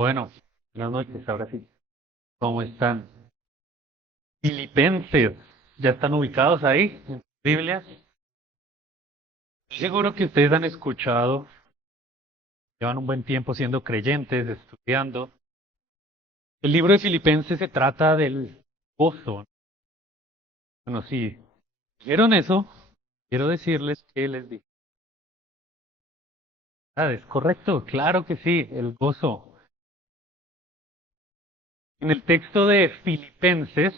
Bueno, buenas noches, ahora sí. ¿Cómo están? Filipenses, ¿ya están ubicados ahí en sus Biblias? Estoy seguro que ustedes han escuchado, llevan un buen tiempo siendo creyentes, estudiando. El libro de Filipenses se trata del gozo. Bueno, si vieron eso, quiero decirles que les dije. Ah, es correcto, claro que sí, el gozo. En el texto de Filipenses,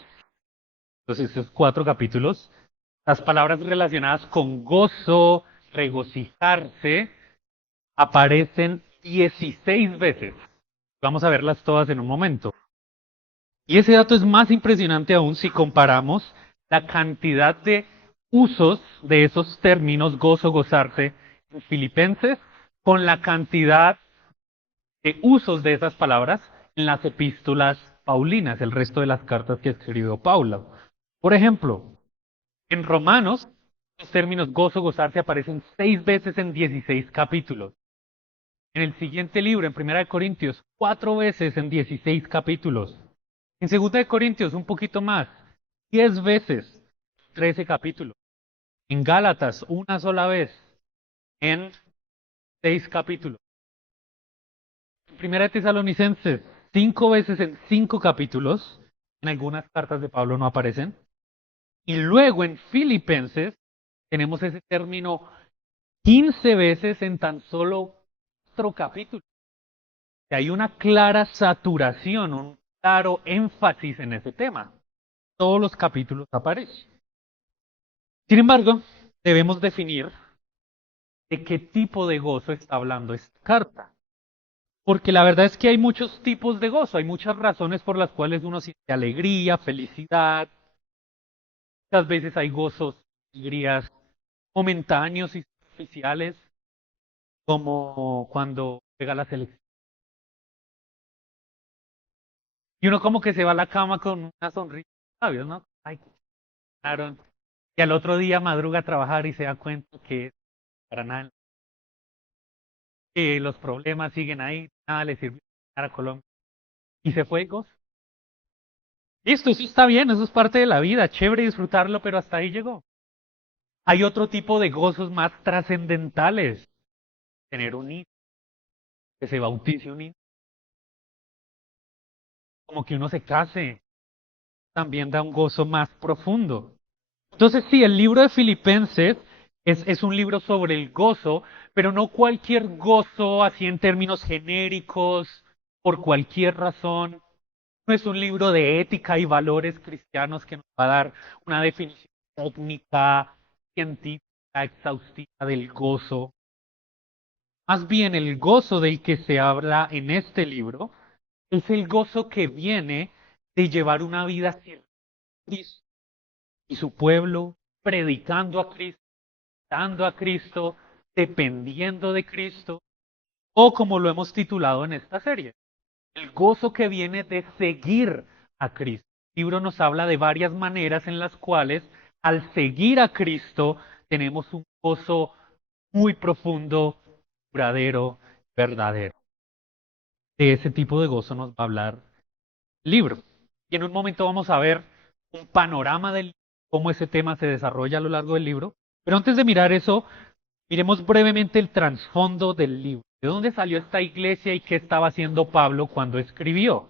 entonces esos 4 capítulos, las palabras relacionadas con gozo, regocijarse, aparecen 16 veces. Vamos a verlas todas en un momento. Y ese dato es más impresionante aún si comparamos la cantidad de usos de esos términos gozo, gozarse en Filipenses con la cantidad de usos de esas palabras en las epístolas paulinas, el resto de las cartas que escribió Pablo. Por ejemplo, en Romanos, los términos gozo, gozarse aparecen 6 veces en 16 capítulos. En el siguiente libro, en Primera de Corintios, 4 veces en 16 capítulos. En Segunda de Corintios, un poquito más, 10 veces, 13 capítulos. En Gálatas, una sola vez, en 6 capítulos. En Primera de Tesalonicenses, 5 veces en 5 capítulos. En algunas cartas de Pablo no aparecen. Y luego en Filipenses tenemos ese término 15 veces en tan solo 4 capítulos. Hay una clara saturación, un claro énfasis en ese tema. Todos los capítulos aparecen. Sin embargo, debemos definir de qué tipo de gozo está hablando esta carta. Porque la verdad es que hay muchos tipos de gozo, hay muchas razones por las cuales uno siente alegría, felicidad. Muchas veces hay gozos, alegrías momentáneos y superficiales, como cuando llega la selección. Y uno como que se va a la cama con una sonrisa, ¿sabes, no? Ay, ganaron. Y al otro día madruga a trabajar y se da cuenta que para nada, que los problemas siguen ahí, nada le sirvió para Colombia. Y se fue, gozo. Listo, eso está bien, eso es parte de la vida, chévere disfrutarlo, pero hasta ahí llegó. Hay otro tipo de gozos más trascendentales. Tener un hijo, que se bautice un hijo, como que uno se case, también da un gozo más profundo. Entonces, sí, el libro de Filipenses es un libro sobre el gozo, pero no cualquier gozo así en términos genéricos, por cualquier razón. No es un libro de ética y valores cristianos que nos va a dar una definición técnica, científica, exhaustiva del gozo. Más bien, el gozo del que se habla en este libro es el gozo que viene de llevar una vida sin Cristo y su pueblo, predicando a Cristo, dando a Cristo, dependiendo de Cristo, o como lo hemos titulado en esta serie, el gozo que viene de seguir a Cristo. El libro nos habla de varias maneras en las cuales al seguir a Cristo tenemos un gozo muy profundo, duradero, verdadero. De ese tipo de gozo nos va a hablar el libro. Y en un momento vamos a ver un panorama de cómo ese tema se desarrolla a lo largo del libro. Pero antes de mirar eso, miremos brevemente el trasfondo del libro. ¿De dónde salió esta iglesia y qué estaba haciendo Pablo cuando escribió?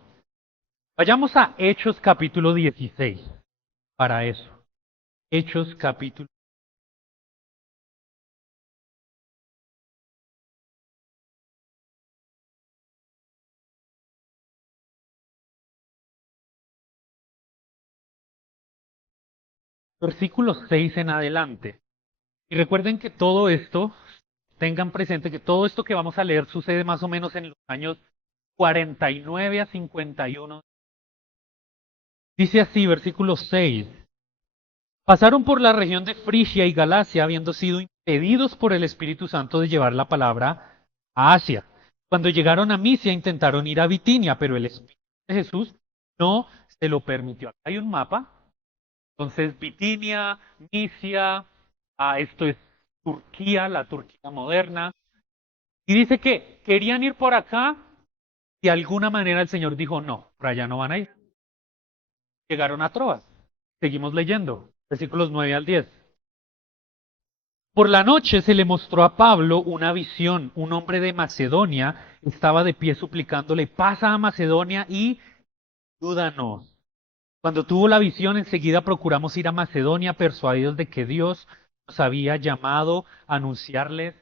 Vayamos a Hechos capítulo 16 para eso. Hechos capítulo. Versículo 6 en adelante. Y recuerden que todo esto, tengan presente que todo esto que vamos a leer sucede más o menos en los años 49 a 51. Dice así, versículo 6. Pasaron por la región de Frigia y Galacia, habiendo sido impedidos por el Espíritu Santo de llevar la palabra a Asia. Cuando llegaron a Misia intentaron ir a Bitinia, pero el Espíritu de Jesús no se lo permitió. Acá hay un mapa. Entonces, Bitinia, Misia, esto es Turquía, la Turquía moderna. Y dice que querían ir por acá de alguna manera el Señor dijo, no, por allá no van a ir. Llegaron a Troas. Seguimos leyendo, versículos 9 al 10. Por la noche se le mostró a Pablo una visión. Un hombre de Macedonia estaba de pie suplicándole, pasa a Macedonia y ayúdanos. Cuando tuvo la visión, enseguida procuramos ir a Macedonia, persuadidos de que Dios nos había llamado a anunciarles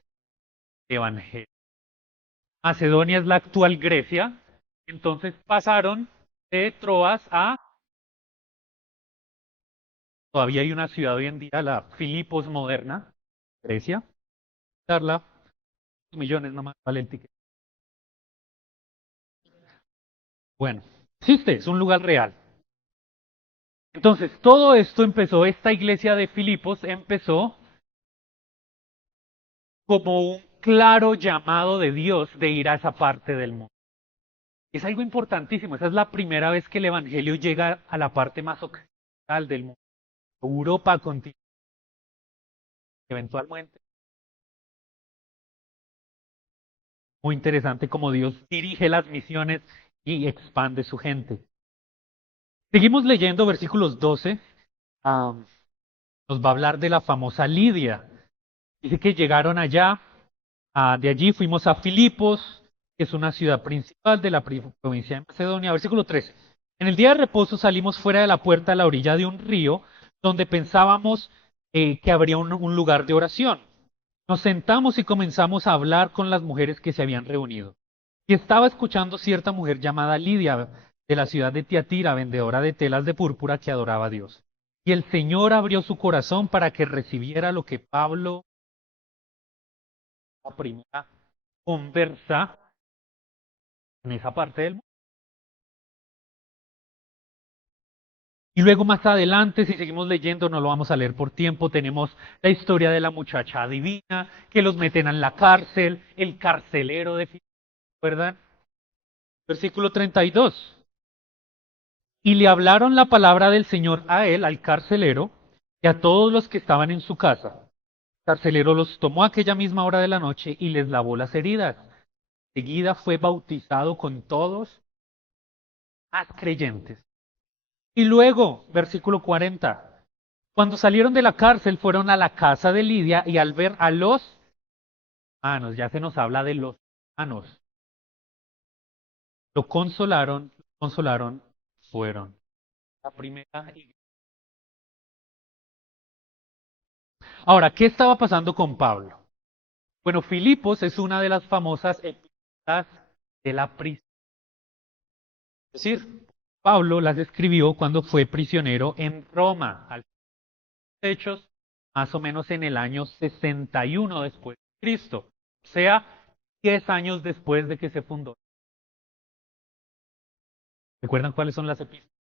el Evangelio. Macedonia es la actual Grecia. Entonces pasaron de Troas a... Todavía hay una ciudad hoy en día, la Filipos moderna, Grecia. Darla, millones nomás vale el ticket. Bueno, existe, es un lugar real. Entonces, todo esto empezó, esta iglesia de Filipos empezó como un claro llamado de Dios de ir a esa parte del mundo. Es algo importantísimo, esa es la primera vez que el Evangelio llega a la parte más occidental del mundo. Europa continúa, eventualmente. Muy interesante cómo Dios dirige las misiones y expande su gente. Seguimos leyendo versículos 12. Nos va a hablar de la famosa Lidia. Dice que llegaron allá, de allí fuimos a Filipos, que es una ciudad principal de la provincia de Macedonia. Versículo 13. En el día de reposo salimos fuera de la puerta a la orilla de un río, donde pensábamos que habría un lugar de oración. Nos sentamos y comenzamos a hablar con las mujeres que se habían reunido. Y estaba escuchando cierta mujer llamada Lidia, de la ciudad de Tiatira, vendedora de telas de púrpura, que adoraba a Dios. Y el Señor abrió su corazón para que recibiera lo que Pablo, la primera conversa en esa parte del mundo. Y luego más adelante, si seguimos leyendo, no lo vamos a leer por tiempo, tenemos la historia de la muchacha divina, que los meten en la cárcel, el carcelero de Filipo, ¿verdad? Versículo 32. Y le hablaron la palabra del Señor a él, al carcelero, y a todos los que estaban en su casa. El carcelero los tomó aquella misma hora de la noche y les lavó las heridas. Enseguida fue bautizado con todos más creyentes. Y luego, versículo 40, cuando salieron de la cárcel fueron a la casa de Lidia y al ver a los hermanos, ya se nos habla de los hermanos, lo consolaron, fueron. La primera iglesia. Ahora, ¿qué estaba pasando con Pablo? Bueno, Filipos es una de las famosas epístolas de la prisión. Es decir, Pablo las escribió cuando fue prisionero en Roma, al Hechos, más o menos en el año 61 después de Cristo, o sea, 10 años después de que se fundó. ¿Recuerdan cuáles son las epístolas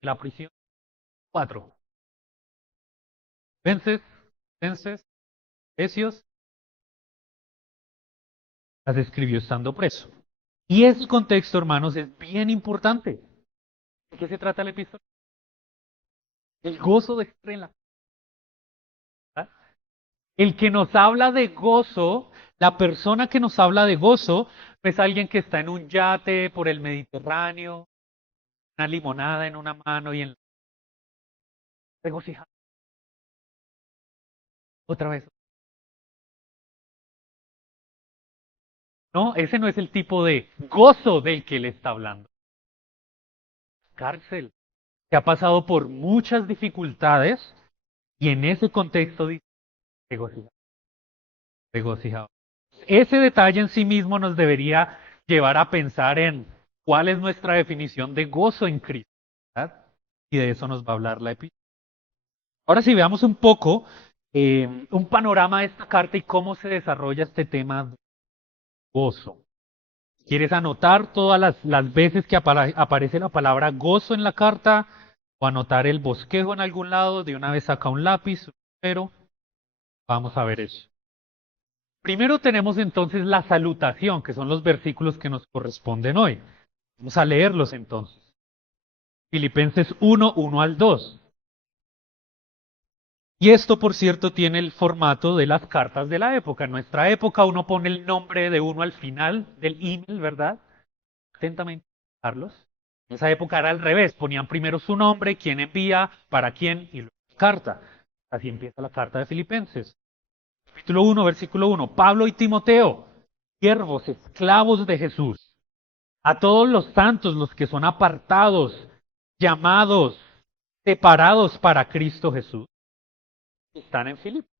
de la prisión? 4. Filipenses, Efesios, las escribió estando preso. Y ese contexto, hermanos, es bien importante. ¿De qué se trata la epístola? El gozo de estar en la... ¿verdad? El que nos habla de gozo, la persona que nos habla de gozo, no es alguien que está en un yate por el Mediterráneo, una limonada en una mano y en regocijado. Otra vez. No, ese no es el tipo de gozo del que le está hablando. Cárcel, que ha pasado por muchas dificultades y en ese contexto dice regocijado. Regocijado. Ese detalle en sí mismo nos debería llevar a pensar en cuál es nuestra definición de gozo en Cristo, ¿verdad? Y de eso nos va a hablar la epístola. Ahora sí, veamos un poco un panorama de esta carta y cómo se desarrolla este tema de gozo. ¿Quieres anotar todas las veces que aparece la palabra gozo en la carta? O anotar el bosquejo en algún lado, de una vez saca un lápiz, pero vamos a ver eso. Primero tenemos entonces la salutación, que son los versículos que nos corresponden hoy. Vamos a leerlos entonces. Filipenses 1, 1 al 2. Y esto, por cierto, tiene el formato de las cartas de la época. En nuestra época uno pone el nombre de uno al final del email, ¿verdad? atentamente, Carlos. En esa época era al revés, ponían primero su nombre, quién envía, para quién, y luego la carta. Así empieza la carta de Filipenses. Capítulo 1, versículo 1. Pablo y Timoteo, siervos, esclavos de Jesús. A todos los santos, los que son apartados, llamados, separados para Cristo Jesús, están en Filipos.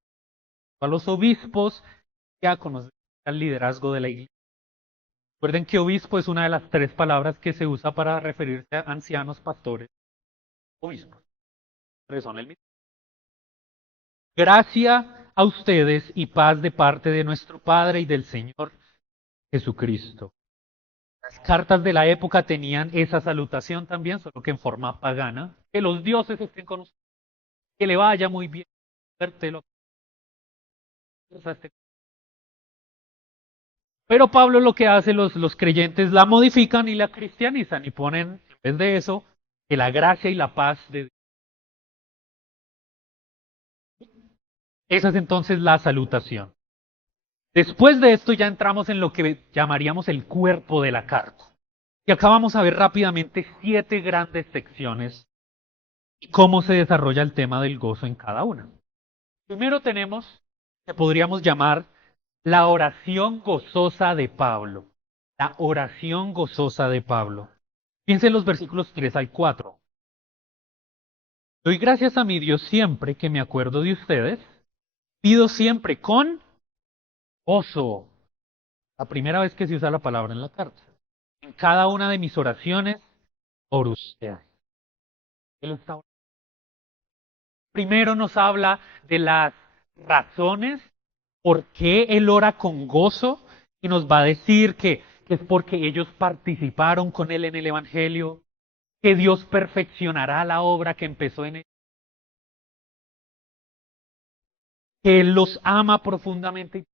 A los obispos, diáconos, al liderazgo de la iglesia. Recuerden que obispo es una de las tres palabras que se usa para referirse a ancianos, pastores, obispos. Pero son el mismo. Gracia a ustedes y paz de parte de nuestro Padre y del Señor Jesucristo. Las cartas de la época tenían esa salutación también, solo que en forma pagana. Que los dioses estén con ustedes, que le vaya muy bien, pero Pablo lo que hace, los creyentes la modifican y la cristianizan y ponen, en vez de eso, que la gracia y la paz de Dios. Esa es entonces la salutación. Después de esto ya entramos en lo que llamaríamos el cuerpo de la carta. Y acá vamos a ver rápidamente 7 grandes secciones y cómo se desarrolla el tema del gozo en cada una. Primero tenemos, que podríamos llamar la oración gozosa de Pablo. La oración gozosa de Pablo. Piensen los versículos 3 al 4. Doy gracias a mi Dios siempre que me acuerdo de ustedes. Pido siempre con gozo. La primera vez que se usa la palabra en la carta. En cada una de mis oraciones por ustedes. Primero nos habla de las razones por qué él ora con gozo y nos va a decir que es porque ellos participaron con él en el Evangelio, que Dios perfeccionará la obra que empezó en él, que él los ama profundamente.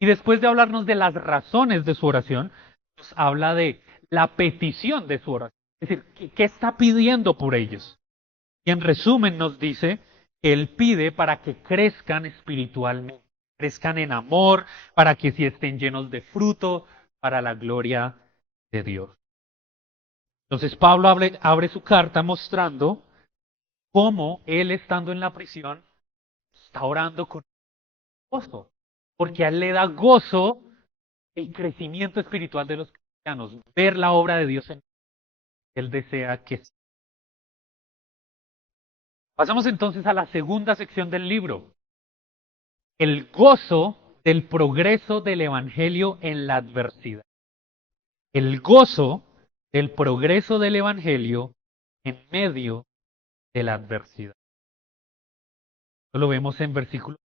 Y después de hablarnos de las razones de su oración, nos habla de la petición de su oración. Es decir, ¿qué está pidiendo por ellos? Y en resumen nos dice que Él pide para que crezcan espiritualmente, crezcan en amor, para que sí estén llenos de fruto, para la gloria de Dios. Entonces Pablo abre su carta mostrando cómo Él estando en la prisión está orando con gozo, porque a Él le da gozo el crecimiento espiritual de los cristianos, ver la obra de Dios en él. Él desea que... Pasamos entonces a la segunda sección del libro, el gozo del progreso del Evangelio en la adversidad. El gozo del progreso del Evangelio en medio de la adversidad. Esto lo vemos en versículo.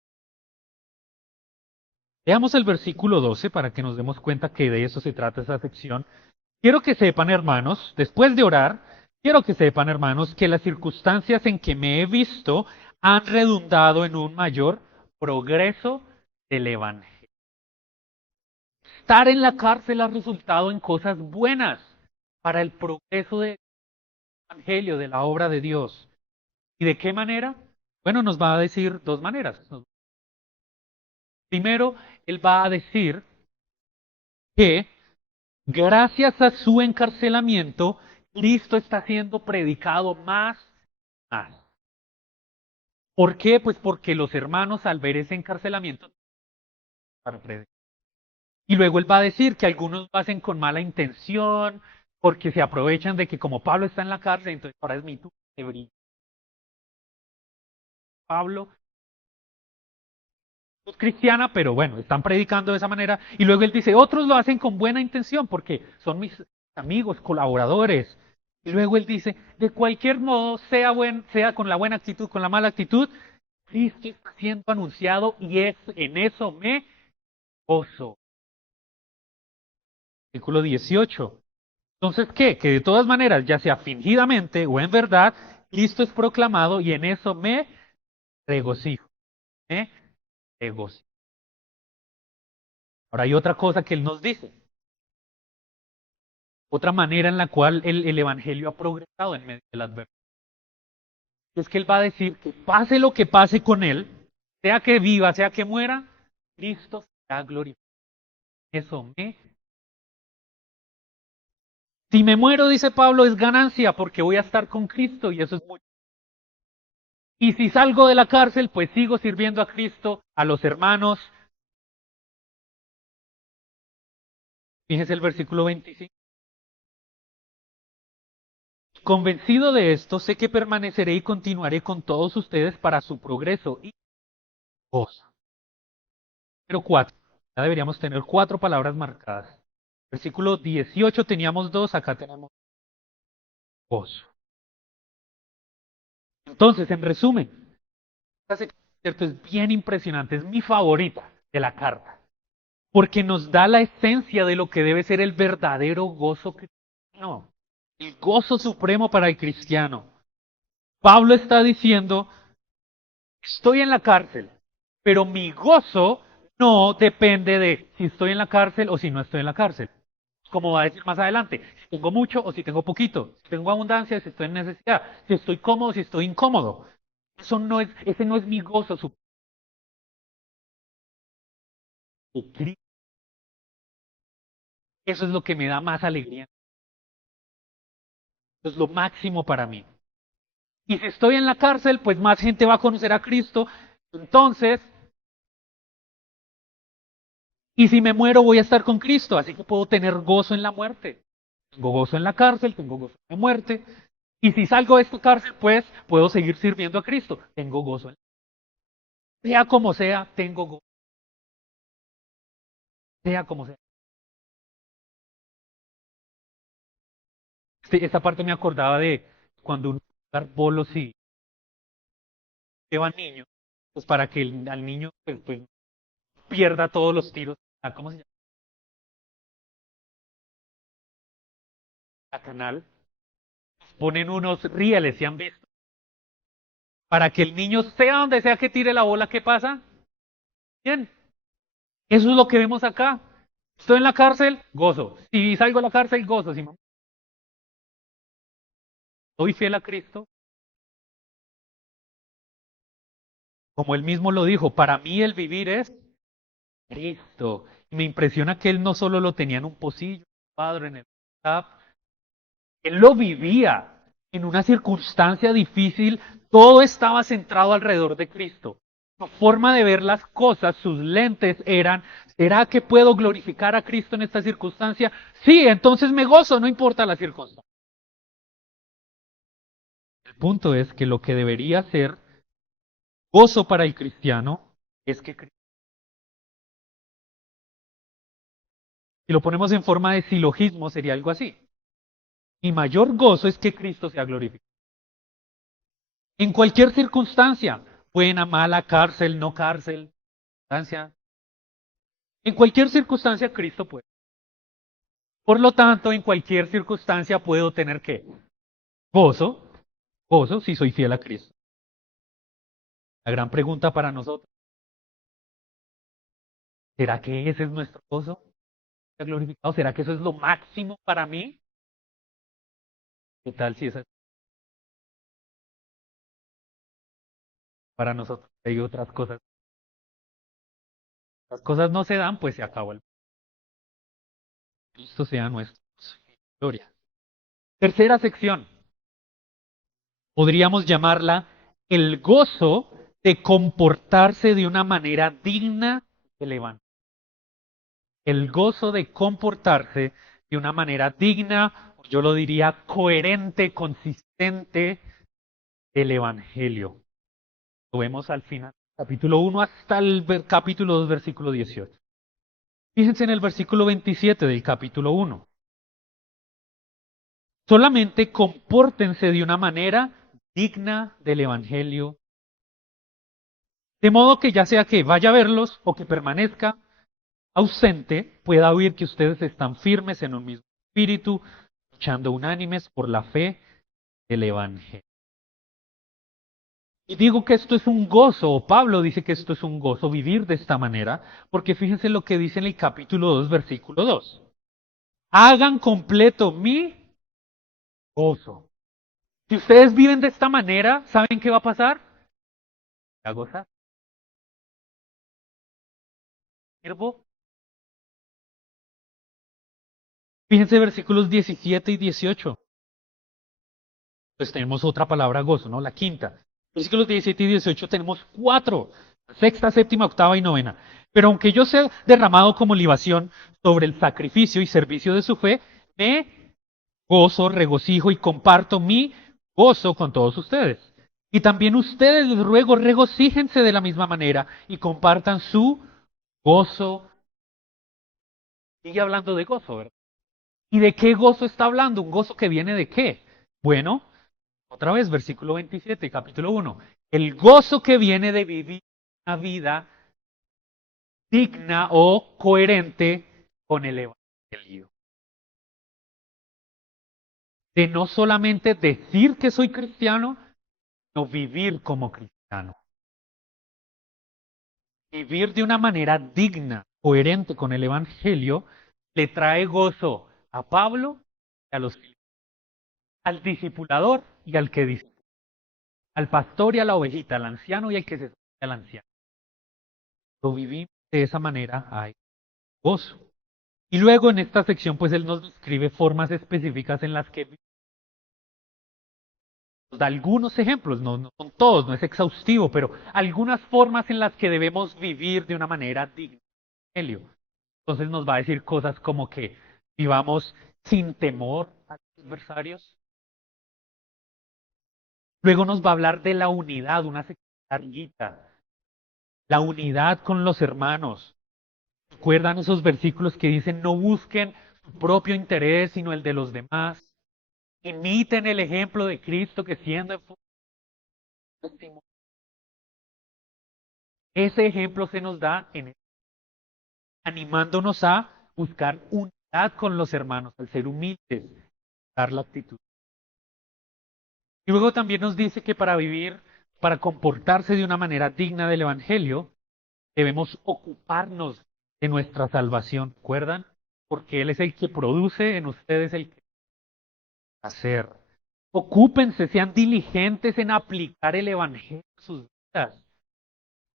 Veamos el versículo 12 para que nos demos cuenta que de eso se trata esa sección. Quiero que sepan, hermanos, después de orar, quiero que sepan, hermanos, que las circunstancias en que me he visto han redundado en un mayor progreso del Evangelio. Estar en la cárcel ha resultado en cosas buenas para el progreso del Evangelio, de la obra de Dios. ¿Y de qué manera? Bueno, nos va a decir dos maneras. Primero, él va a decir que gracias a su encarcelamiento, Cristo está siendo predicado más. ¿Por qué? Pues porque los hermanos al ver ese encarcelamiento para predicar. Y luego él va a decir que algunos lo hacen con mala intención, porque se aprovechan de que como Pablo está en la cárcel, entonces ahora es mi turno de brillar. Pablo es cristiana, pero bueno, están predicando de esa manera. Y luego él dice, otros lo hacen con buena intención, porque son mis amigos, colaboradores. Y luego él dice, de cualquier modo, sea con la buena actitud, con la mala actitud, Cristo está siendo anunciado y en eso me gozo. Versículo 18. Entonces, ¿qué? Que de todas maneras, ya sea fingidamente o en verdad, Cristo es proclamado y en eso me regocijo. Me regocijo. Ahora hay otra cosa que él nos dice. Otra manera en la cual el Evangelio ha progresado en medio de la adversidad. Es que él va a decir que pase lo que pase con él, sea que viva, sea que muera, Cristo será glorificado. Eso me. Si me muero, dice Pablo, es ganancia porque voy a estar con Cristo y eso es mucho. Y si salgo de la cárcel, pues sigo sirviendo a Cristo, a los hermanos. Fíjese el versículo 25. Convencido de esto, sé que permaneceré y continuaré con todos ustedes para su progreso y gozo. Pero cuatro. Ya deberíamos tener cuatro palabras marcadas. Versículo 18 teníamos dos, acá tenemos gozo. Entonces, en resumen, esta sección, ¿cierto? Es bien impresionante, es mi favorita de la carta, porque nos da la esencia de lo que debe ser el verdadero gozo cristiano, el gozo supremo para el cristiano. Pablo está diciendo, estoy en la cárcel, pero mi gozo no depende de si estoy en la cárcel o si no estoy en la cárcel. Como va a decir más adelante, si tengo mucho o si tengo poquito, si tengo abundancia, si estoy en necesidad, si estoy cómodo, si estoy incómodo. Ese no es mi gozo supremo. Eso es lo que me da más alegría. Eso es lo máximo para mí. Y si estoy en la cárcel, pues más gente va a conocer a Cristo. Entonces, y si me muero, voy a estar con Cristo. Así que puedo tener gozo en la muerte. Tengo gozo en la cárcel, tengo gozo en la muerte. Y si salgo de esta cárcel, pues puedo seguir sirviendo a Cristo. Tengo gozo. Sea como sea, tengo gozo. Sea como sea. Esta parte me acordaba de cuando uno va a dar bolos y lleva niños, pues para que al niño pues, pierda todos los tiros. ¿Cómo se llama? La canal. Ponen unos rieles, ¿se han visto? Para que el niño sea donde sea que tire la bola, ¿qué pasa? Bien. Eso es lo que vemos acá. Estoy en la cárcel, gozo. Si salgo de la cárcel, gozo. Si soy fiel a Cristo, como él mismo lo dijo, para mí el vivir es Cristo. Y me impresiona que él no solo lo tenía en un pocillo, un cuadro en el WhatsApp, él lo vivía en una circunstancia difícil, todo estaba centrado alrededor de Cristo. Su forma de ver las cosas, sus lentes eran, ¿será que puedo glorificar a Cristo en esta circunstancia? Sí, entonces me gozo, no importa la circunstancia. El punto es que lo que debería ser gozo para el cristiano es que, si lo ponemos en forma de silogismo, sería algo así. Mi mayor gozo es que Cristo sea glorificado. En cualquier circunstancia, buena, mala, cárcel, no cárcel, circunstancia, en cualquier circunstancia Cristo puede. Por lo tanto, en cualquier circunstancia puedo tener ¿qué? Gozo, gozo si soy fiel a Cristo. La gran pregunta para nosotros, ¿será que ese es nuestro gozo? ¿Está glorificado? ¿Será que eso es lo máximo para mí? ¿Qué tal si es para nosotros? Hay otras cosas. Las cosas no se dan, pues se acabó el Cristo sea nuestro gozo. Gloria. Tercera sección. Podríamos llamarla el gozo de comportarse de una manera digna del Evangelio. El gozo de comportarse de una manera digna, yo lo diría coherente, consistente del Evangelio. Lo vemos al final, capítulo 1 hasta el capítulo 2, versículo 18. Fíjense en el versículo 27 del capítulo 1. Solamente compórtense de una manera digna del Evangelio, de modo que ya sea que vaya a verlos o que permanezca ausente, pueda oír que ustedes están firmes en un mismo espíritu, luchando unánimes por la fe del Evangelio. Y digo que esto es un gozo, o Pablo dice que esto es un gozo, vivir de esta manera, porque fíjense lo que dice en el capítulo 2, versículo 2. Hagan completo mi gozo. Si ustedes viven de esta manera, ¿saben qué va a pasar? A gozar. Siervo Fíjense versículos 17 y 18. Pues tenemos otra palabra gozo, ¿no? La quinta. Versículos 17 y 18 tenemos cuatro: sexta, séptima, octava y novena. Pero aunque yo sea derramado como libación sobre el sacrificio y servicio de su fe, me gozo, regocijo y comparto mi gozo con todos ustedes. Y también ustedes, les ruego, regocíjense de la misma manera y compartan su gozo. Sigue hablando de gozo, ¿verdad? ¿Y de qué gozo está hablando? ¿Un gozo que viene de qué? Bueno, otra vez, versículo 27, capítulo 1. El gozo que viene de vivir una vida digna o coherente con el Evangelio. De no solamente decir que soy cristiano, sino vivir como cristiano. Vivir de una manera digna, coherente con el Evangelio, le trae gozo a Pablo y a los filipenses, al discipulador y al que dice, al pastor y a la ovejita, al anciano y al que se somete al anciano. Lo vivimos de esa manera, hay gozo. Y luego en esta sección, pues él nos describe formas específicas en las que nos da algunos ejemplos, no son todos, no es exhaustivo, pero algunas formas en las que debemos vivir de una manera digna. Entonces nos va a decir cosas como que vivamos sin temor a los adversarios. Luego nos va a hablar de la unidad, una sección larguita, la unidad con los hermanos. ¿Recuerdan esos versículos que dicen no busquen su propio interés, sino el de los demás? Imiten el ejemplo de Cristo que siendo ese ejemplo se nos da animándonos a buscar unidad con los hermanos, al ser humildes, dar la actitud. Y luego también nos dice que para vivir, para comportarse de una manera digna del Evangelio, debemos ocuparnos de nuestra salvación. ¿Recuerdan? Porque Él es el que produce en ustedes el que hacer. Ocúpense, sean diligentes en aplicar el Evangelio a sus vidas.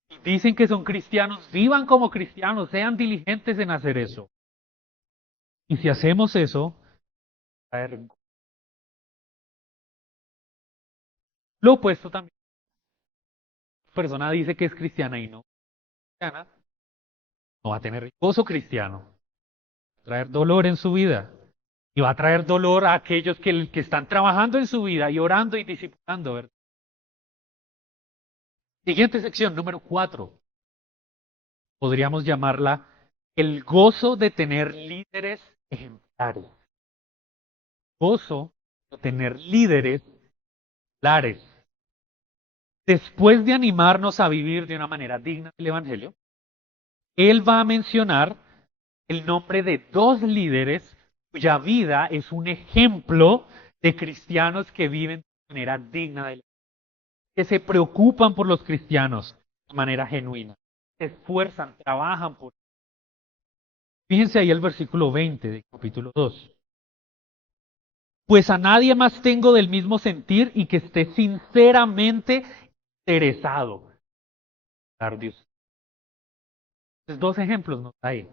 Si dicen que son cristianos, vivan como cristianos, sean diligentes en hacer eso. Y si hacemos eso, lo opuesto también. La persona dice que es cristiana y no cristiana, no va a tener gozo cristiano, va a traer dolor en su vida. Y va a traer dolor a aquellos que están trabajando en su vida y orando y discipulando, ¿verdad? Siguiente sección, número 4. Podríamos llamarla el gozo de tener líderes ejemplares. Gozo de tener líderes ejemplares. Después de animarnos a vivir de una manera digna del Evangelio, él va a mencionar el nombre de dos líderes cuya vida es un ejemplo de cristianos que viven de manera digna del Evangelio, que se preocupan por los cristianos de manera genuina, se esfuerzan, trabajan por. Fíjense ahí el versículo 20 del capítulo 2. Pues a nadie más tengo del mismo sentir y que esté sinceramente interesado. Dios. Entonces, dos ejemplos nos da ahí.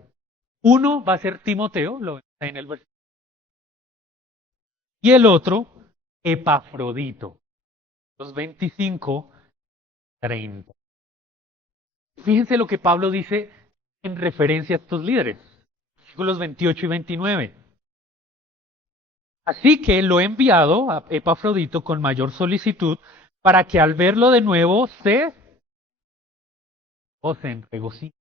Uno va a ser Timoteo, lo vemos ahí en el versículo. Y el otro, Epafrodito. Los 25, 30. Fíjense lo que Pablo dice en referencia a estos líderes. Versículos 28 y 29. Así que lo he enviado a Epafrodito con mayor solicitud para que al verlo de nuevo se gocen, regocijen.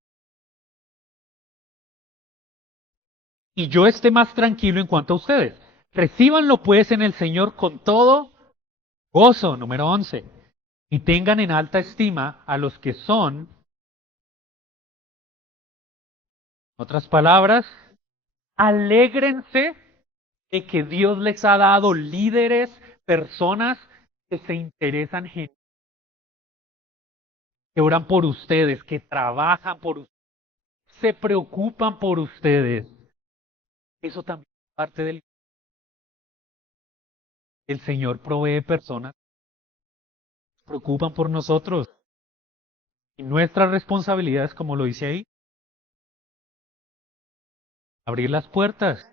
Y yo esté más tranquilo en cuanto a ustedes. Recíbanlo pues en el Señor con todo gozo, número 11. Y tengan en alta estima a los que son, en otras palabras, alégrense de que Dios les ha dado líderes, personas que se interesan, que oran por ustedes, que trabajan por ustedes, se preocupan por ustedes. Eso también es parte del. El Señor provee personas que se preocupan por nosotros. Y nuestra responsabilidad es, como lo dice ahí, abrir las puertas.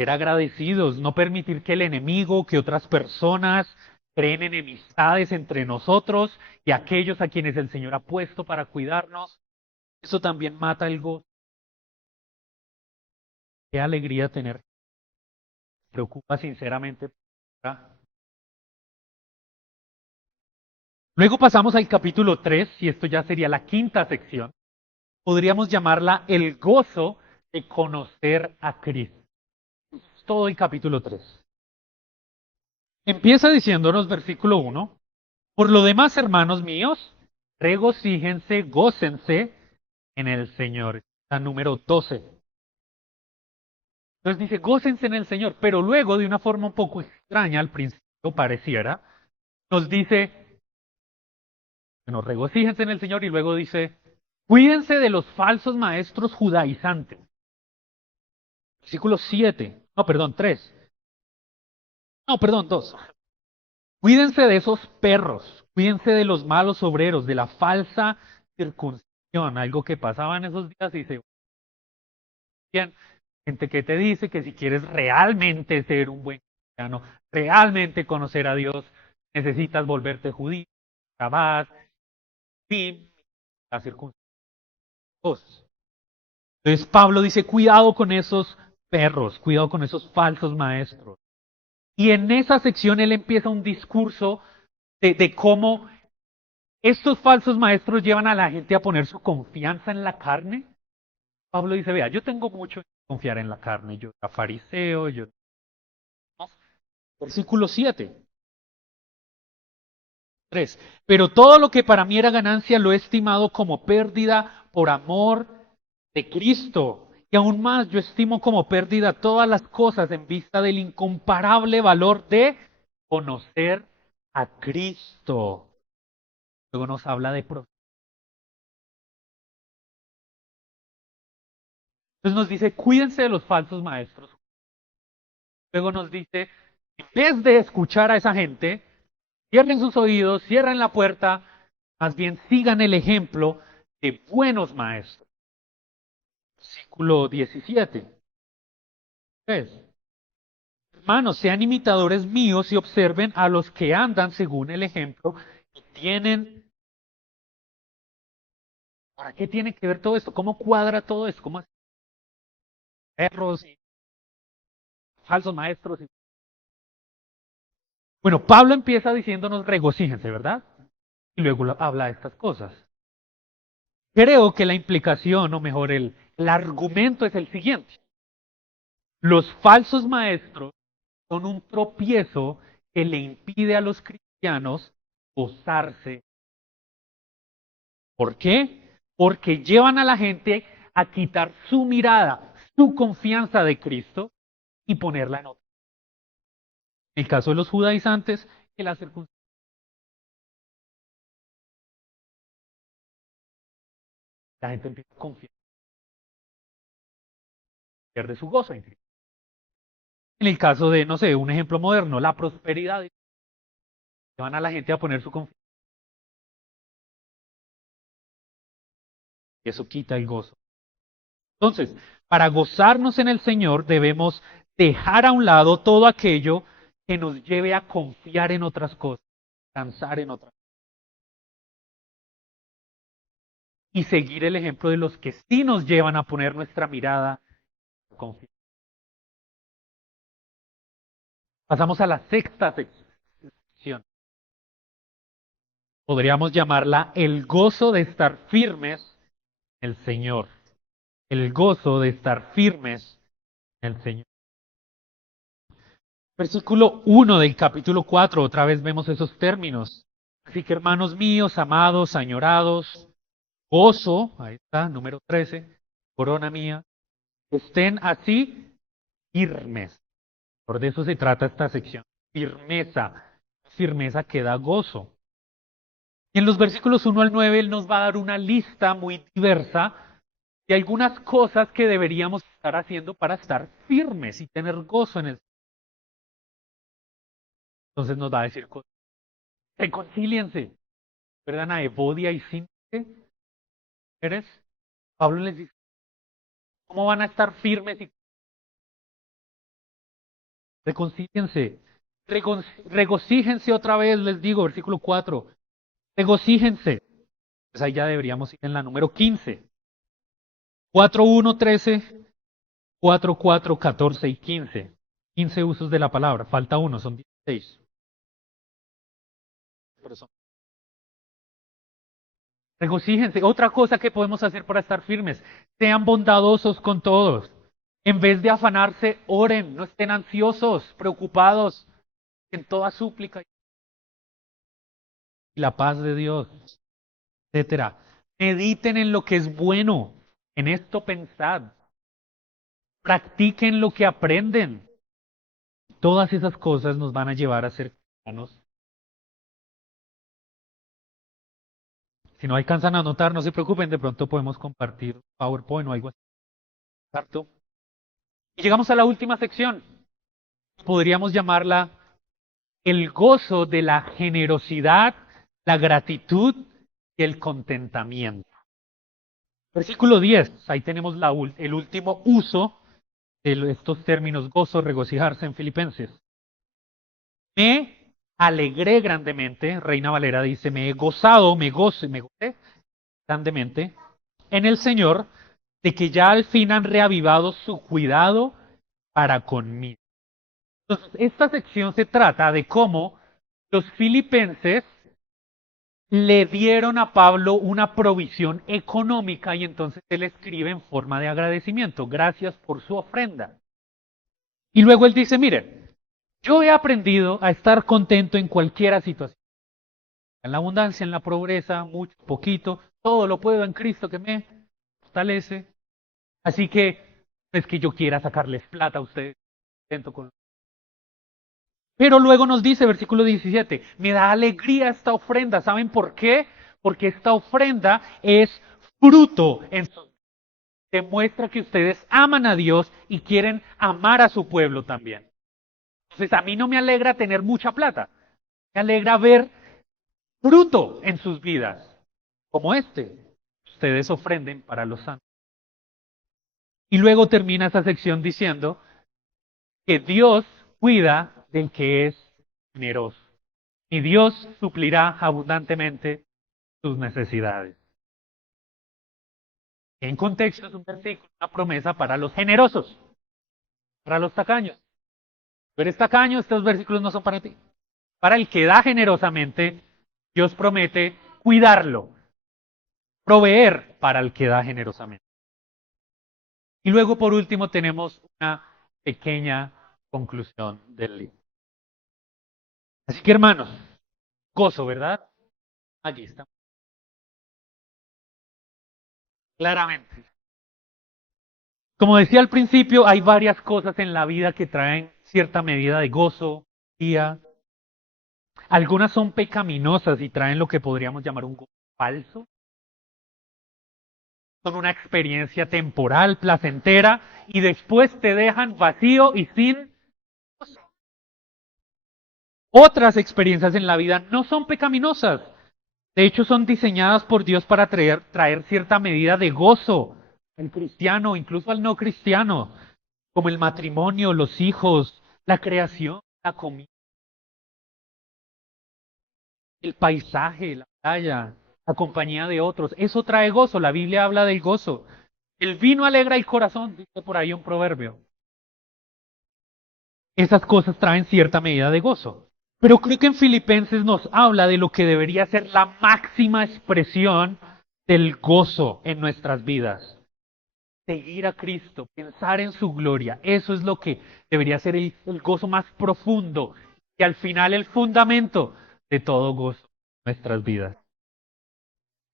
ser agradecidos, no permitir que el enemigo, que otras personas creen enemistades entre nosotros y aquellos a quienes el Señor ha puesto para cuidarnos. Eso también mata el gozo. Qué alegría tener. Me preocupa sinceramente. ¿Verdad? Luego pasamos al capítulo 3 y esto ya sería la quinta sección. Podríamos llamarla el gozo de conocer a Cristo. Es todo el capítulo 3. Empieza diciéndonos, versículo 1, por lo demás, hermanos míos, regocíjense, gócense en el Señor. Está número 12. Entonces dice, gócense en el Señor, pero luego, de una forma un poco extraña, al principio pareciera, nos dice, bueno, regocíjense en el Señor, y luego dice, cuídense de los falsos maestros judaizantes. Versículo 7, no, perdón, 3. No, perdón, 2. Cuídense de esos perros, cuídense de los malos obreros, de la falsa circuncisión, algo que pasaba en esos días y se bien, gente que te dice que si quieres realmente ser un buen cristiano, realmente conocer a Dios, necesitas volverte judío, Shabbat, Tim, la circuncisión. Entonces Pablo dice, cuidado con esos perros, cuidado con esos falsos maestros. Y en esa sección él empieza un discurso de cómo estos falsos maestros llevan a la gente a poner su confianza en la carne. Pablo dice, vea, yo tengo mucho que confiar en la carne, yo era fariseo, yo... Versículo 7, 3. Pero todo lo que para mí era ganancia lo he estimado como pérdida por amor de Cristo. Y aún más yo estimo como pérdida todas las cosas en vista del incomparable valor de conocer a Cristo. Luego nos habla de... Entonces nos dice, cuídense de los falsos maestros. Luego nos dice, en vez de escuchar a esa gente, cierren sus oídos, cierren la puerta, más bien sigan el ejemplo de buenos maestros. Versículo 17. ¿Ves? Hermanos, sean imitadores míos y observen a los que andan según el ejemplo y tienen... ¿Para qué tiene que ver todo esto? ¿Cómo cuadra todo esto? ¿Cómo perros y falsos maestros? Bueno, Pablo empieza diciéndonos regocíjense, ¿verdad? Y luego habla de estas cosas. Creo que la implicación, o mejor, el argumento es el siguiente. Los falsos maestros son un tropiezo que le impide a los cristianos gozarse. ¿Por qué? Porque llevan a la gente a quitar su mirada, su confianza de Cristo y ponerla en otro. En el caso de los judaizantes, que la circuncisión, la gente empieza a confiar, pierde su gozo en Cristo. En el caso de, no sé, un ejemplo moderno, la prosperidad, llevan a la gente a poner su confianza y eso quita el gozo. Entonces, para gozarnos en el Señor debemos dejar a un lado todo aquello que nos lleve a confiar en otras cosas, cansar en otras cosas, y seguir el ejemplo de los que sí nos llevan a poner nuestra mirada en confianza. Pasamos a la sexta sección. Podríamos llamarla el gozo de estar firmes en el Señor. El gozo de estar firmes en el Señor. Versículo 1 del capítulo 4, otra vez vemos esos términos. Así que hermanos míos, amados, añorados, gozo, ahí está, número 13, corona mía, estén así firmes. Por eso se trata esta sección. Firmeza, firmeza que da gozo. Y en los versículos 1 al 9 él nos va a dar una lista muy diversa de algunas cosas que deberíamos estar haciendo para estar firmes y tener gozo en el. Entonces nos va a decir cosas. Reconcíliense, ¿verdad? A Evodia y Síntique, ¿eres? Pablo les dice, ¿cómo van a estar firmes? Reconcíliense. Regocíjense otra vez, les digo, versículo 4. Regocíjense. Pues ahí ya deberíamos ir en la número 15. 4, 1, 13, 4, 4, 14 y 15. 15 usos de la palabra. Falta uno, son 16. Pero son- Regocíjense. Otra cosa que podemos hacer para estar firmes. Sean bondadosos con todos. En vez de afanarse, oren. No estén ansiosos, preocupados. En toda súplica y la paz de Dios, etcétera. Mediten en lo que es bueno. En esto pensad. Practiquen lo que aprenden. Todas esas cosas nos van a llevar a ser cristianos. Si no alcanzan a anotar, no se preocupen, de pronto podemos compartir PowerPoint o algo así. ¿Cierto? Y llegamos a la última sección. Podríamos llamarla el gozo de la generosidad, la gratitud y el contentamiento. Versículo 10, ahí tenemos el último uso de estos términos gozo, regocijarse en Filipenses. Me alegré grandemente, Reina Valera dice, me he gozado, me gocé grandemente en el Señor de que ya al fin han reavivado su cuidado para conmigo. Entonces, esta sección se trata de cómo los filipenses le dieron a Pablo una provisión económica y entonces él escribe en forma de agradecimiento, gracias por su ofrenda. Y luego él dice, miren, yo he aprendido a estar contento en cualquier situación, en la abundancia, en la pobreza, mucho, poquito, todo lo puedo en Cristo que me fortalece. Así que no es que yo quiera sacarles plata a ustedes, contento con. Pero luego nos dice, versículo 17, me da alegría esta ofrenda. ¿Saben por qué? Porque esta ofrenda es fruto en su. Demuestra que ustedes aman a Dios y quieren amar a su pueblo también. Entonces a mí no me alegra tener mucha plata. Me alegra ver fruto en sus vidas, como este. Ustedes ofrenden para los santos. Y luego termina esa sección diciendo que Dios cuida del que es generoso. Y Dios suplirá abundantemente sus necesidades. En contexto es un versículo, una promesa para los generosos, para los tacaños. Tú eres tacaño, estos versículos no son para ti. Para el que da generosamente, Dios promete cuidarlo, proveer para el que da generosamente. Y luego, por último, tenemos una pequeña conclusión del libro. Así que, hermanos, gozo, ¿verdad? Allí está, claramente. Como decía al principio, hay varias cosas en la vida que traen cierta medida de gozo, día. Algunas son pecaminosas y traen lo que podríamos llamar un gozo falso. Son una experiencia temporal, placentera, y después te dejan vacío y sin gozo. Otras experiencias en la vida no son pecaminosas. De hecho, son diseñadas por Dios para traer cierta medida de gozo al cristiano, incluso al no cristiano, como el matrimonio, los hijos, la creación, la comida, el paisaje, la playa, la compañía de otros. Eso trae gozo. La Biblia habla del gozo. El vino alegra el corazón, dice por ahí un proverbio. Esas cosas traen cierta medida de gozo. Pero creo que en Filipenses nos habla de lo que debería ser la máxima expresión del gozo en nuestras vidas. Seguir a Cristo, pensar en su gloria. Eso es lo que debería ser el gozo más profundo y al final el fundamento de todo gozo en nuestras vidas.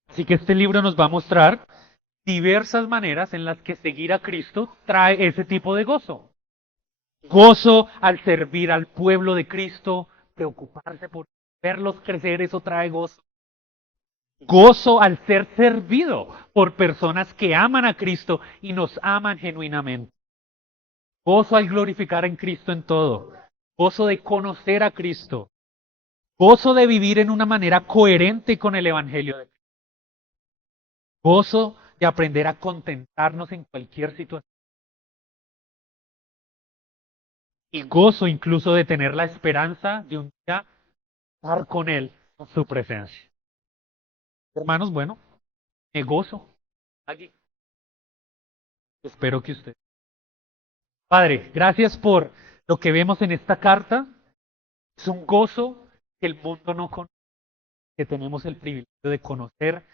Así que este libro nos va a mostrar diversas maneras en las que seguir a Cristo trae ese tipo de gozo. Gozo al servir al pueblo de Cristo, preocuparse por verlos crecer, eso trae gozo. Gozo al ser servido por personas que aman a Cristo y nos aman genuinamente. Gozo al glorificar en Cristo en todo. Gozo de conocer a Cristo. Gozo de vivir en una manera coherente con el Evangelio de Cristo. Gozo de aprender a contentarnos en cualquier situación. y gozo incluso de tener la esperanza de un día estar con Él en su presencia. Hermanos, bueno, me gozo aquí. Espero que usted. Padre, gracias por lo que vemos en esta carta. Es un gozo que el mundo no conoce, que tenemos el privilegio de conocer.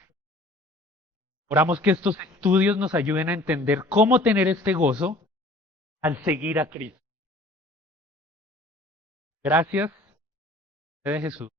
Oramos que estos estudios nos ayuden a entender cómo tener este gozo al seguir a Cristo. Gracias, de Jesús.